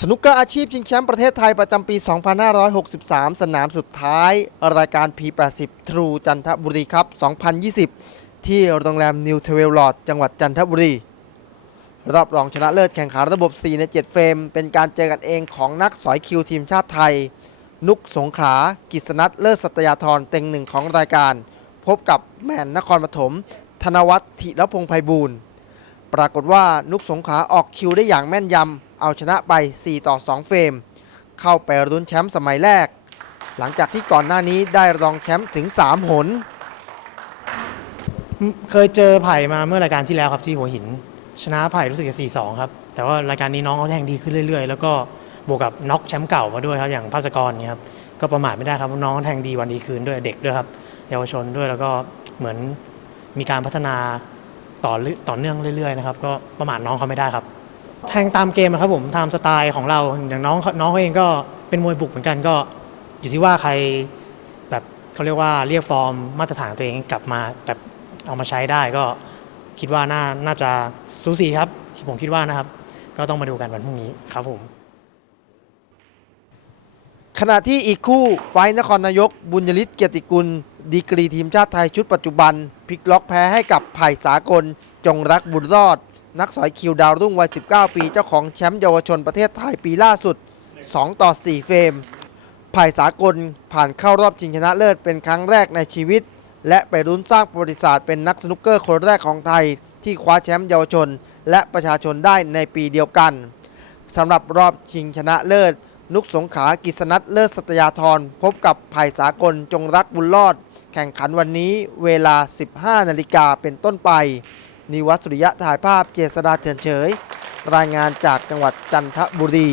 สนุกเกอร์อาชีพชิงแชมป์ประเทศไทยประจำปี 2563 สนามสุดท้าย รายการ P80 True จันทบุรีครับ 2020 ที่โรงแรมนิวเทเวลลอดจังหวัดจันทบุรี รอบรองชนะเลิศแข่งขันระบบ 4 ใน 7 เฟรม เป็นการเจอกันเองของนักสอยคิวทีมชาติไทย นุกสงขา กิษณัทเลิศสัตยาธรเต็งหนึ่งของรายการ พบกับแมนนครปฐม ธนวัฒน์ธิรพงษ์ไพบูลย์ปรากฏว่านุกสงขาออกคิวได้อย่างแม่นยำ เอาชนะไป 4 ต่อ 2 เฟรม เข้าไปรุ้นแชมป์สมัยแรก หลังจากที่ก่อนหน้านี้ได้รองแชมป์ถึง 3 หน เคยเจอไผ่มาเมื่อรายการที่แล้วครับที่หัวหิน ชนะไผ่รู้สึกจะ 4-2 ครับ แต่ว่ารายการนี้น้องเขาแทงดีขึ้นเรื่อย ๆ แล้วก็บวกกับน็อกแชมป์เก่ามาด้วยครับอย่างภาสกรเนี่ยครับก็ประมาทไม่ได้ครับน้องเขาแทงดีวันดีคืนด้วยเด็กด้วยครับเยาวชนด้วยแล้วก็เหมือนมีการพัฒนาต่อเรื่อยต่อเนื่องเรื่อยๆนะครับก็ประมาทน้องเขาไม่ได้ครับ แทงตามเกมอะครับผมตามสไตล์ของเราอย่างน้องน้องเขาเองก็เป็นมวยบุกเหมือนกันก็อยู่ที่ว่าใครแบบเขาเรียกว่าเรียกฟอร์มมาตรฐานตัวเองกลับมาแบบเอามาใช้ได้ก็คิดว่าน่าน่าจะสูสีครับผมคิดว่านะครับ ก็ต้องมาดูกันวันพรุ่งนี้ครับผม ขณะที่อีกคู่ไฟท์นครนายก บุญยฤทธิ์เกียรติกุล ดีกรีทีมชาติไทยชุดปัจจุบันพลิกล็อกแพ้ให้กับไผ่สากล จงรักบุญรอด นักสอยคิวดาวรุ่งวัย 19 ปี เจ้าของแชมป์เยาวชนประเทศไทยปีล่าสุด 2 ต่อ 4 เฟรมไผ่สากลผ่านเข้ารอบชิงชนะเลิศเป็นครั้งแรกในชีวิต และไปรุ้นสร้างประวัติศาสตร์เป็นนักสนุกเกอร์คนแรกของไทย ที่คว้าแชมป์เยาวชน และประชาชนได้ในปีเดียวกันสำหรับรอบชิงชนะเลิศ นุกสงขากิษณัทเลิศสัตยาธรพบกับไผ่สากลจงรักบุญรอด แข่งขันวันนี้เวลา 15 นาฬิกาเป็นต้นไป นิวัตสุริยะถ่ายภาพเจษดาเถื่อนเฉย รายงานจากจังหวัดจันทบุรี